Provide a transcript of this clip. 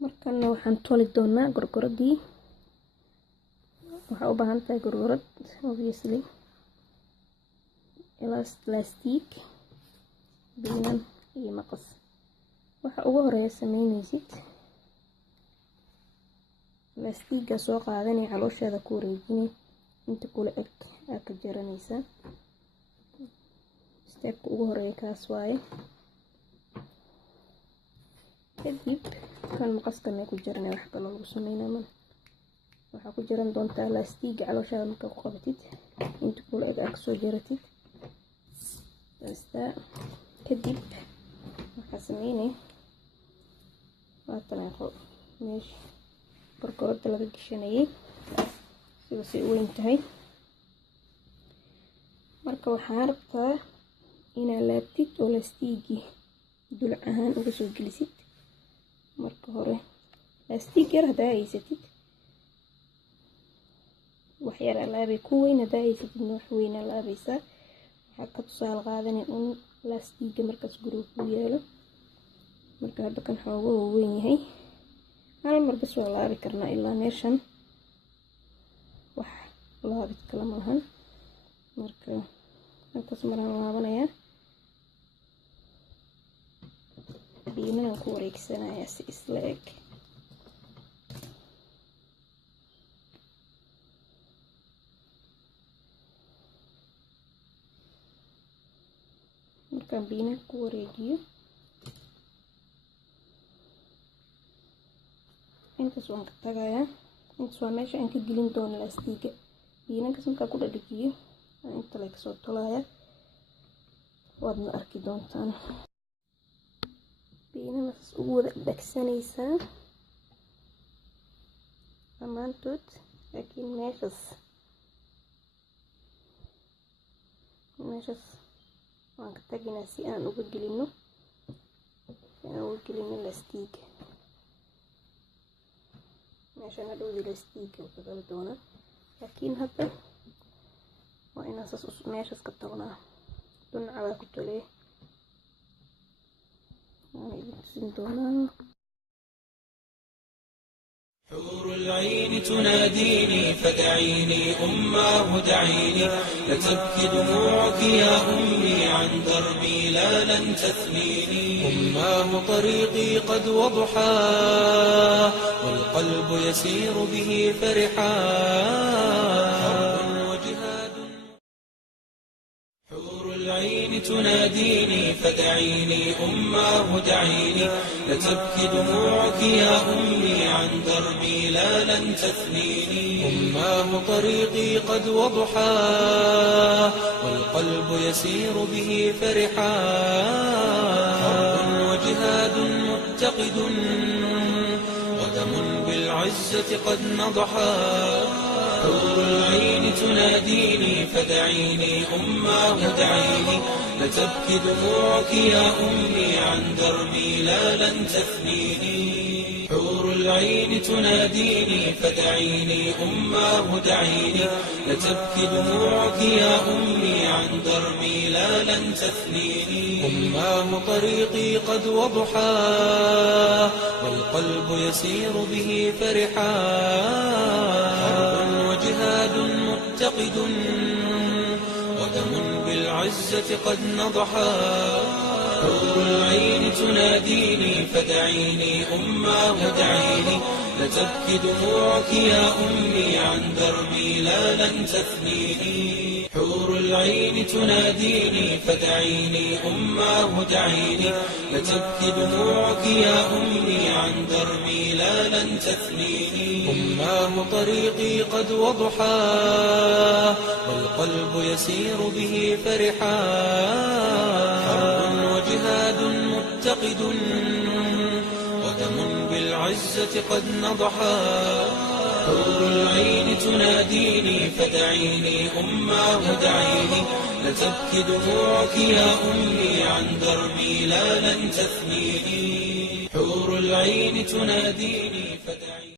markana waxaan toli doonaa gorgoradii. waxaa u baahan tahay gorgorad obviously, elastic, biinan iyo maqas. waxa ugu horeeya sameynaysid elastiga soo qaadanay caloosheeda ku wareejinay inta kula eg aad ka jaranaysaa. step ugu horeeya kaas waaye. kadib kan maqaskan ku jaranay wax kale lagu sameynaa. waxaa ku jaran doontaa elastiga caloosheeda marka ku qabatid inta kula eg aad soo jaratid. kadib waxaa sameynay waa talaaqo meesha gorgorada laga gashanayay sida si weyn tahay. marka waxaa rabtaa inaad laabtid oo elastigi dulac ahaan uga soo gelisid. marka hore elastig yar hadaa haysatid wax yar alaabay ku weyn, hadaa haysatid wax weyn alaabaysaa. waxaa ka tusaale qaadanay in elastiga markaas guriga ku yaalo. marka hadda kan xoogo weyn yahay hal mar bas waa laabi karnaa ilaa meeshan wax laabid kala maahan. marka halkaas maraan laabanayaa, biinaan ku wareegsanayaa si isla eg. markaan biinaan ku wareejiyo intaas waan ka tagayaa. intaas waa meesha aan ka gelin doono elastiga. biinankaas markaa ku dhadhajiyo inta la kasoo tolaya waadna arki doontaan. biinanaas ugu wada dhagsanaysaa dhammaantood, laakiin meeshaas waan ka taginaa si aan uga gelino elastiga. meeshaan hadhowda elastiga u kadali doonaa, laakiin hadda waa inaan saas meeshaas ka tagnaa. dhinacadaa ku tolee waan idin tusin doonaa. حور العين تناديني فدعيني أماه دعيني، لتبكي دموعك يا أمي عن دربي لا لن تثنيني. أماه طريقي قد وضحى والقلب يسير به فرحا. حور العين تناديني فدعيني أماه دعيني، لتبكي دموعك يا أمي عن دربي لا لن تثنيني. أماه طريقي قد وضحى والقلب يسير به فرحا. حرب وجهاد متقد ودم بالعزة قد نضحا. حور العين تناديني فدعيني أماه دعيني، لتبكي دموعك يا أمي عن دربي لا لن تثنيني. حور العين تناديني فدعيني أماه دعيني، لتبكي دموعك يا أمي عن دربي لا لن تثنيني. أماه طريقي قد وضحى والقلب يسير به فرحا. حرب وجهاد متقد ودم بالعزة قد نضحا. حور العين تناديني فدعيني أماه دعيني، لتبكي دموعك يا أمي عن دربي لا لن تثنيني. حور العين تناديني فدعيني أماه دعيني، لتبكي دموعك يا أمي عن دربي لا لن تثنيني. أماه طريقي قد وضحى والقلب يسير به فرحا. حرب وجهاد متقد ودم بالعزة قد نضحا. حور العين تناديني فدعيني أماه دعيني، لتبكي دموعك يا أمي عن دربي لا لن تثنيني. حور العين تناديني فدعيني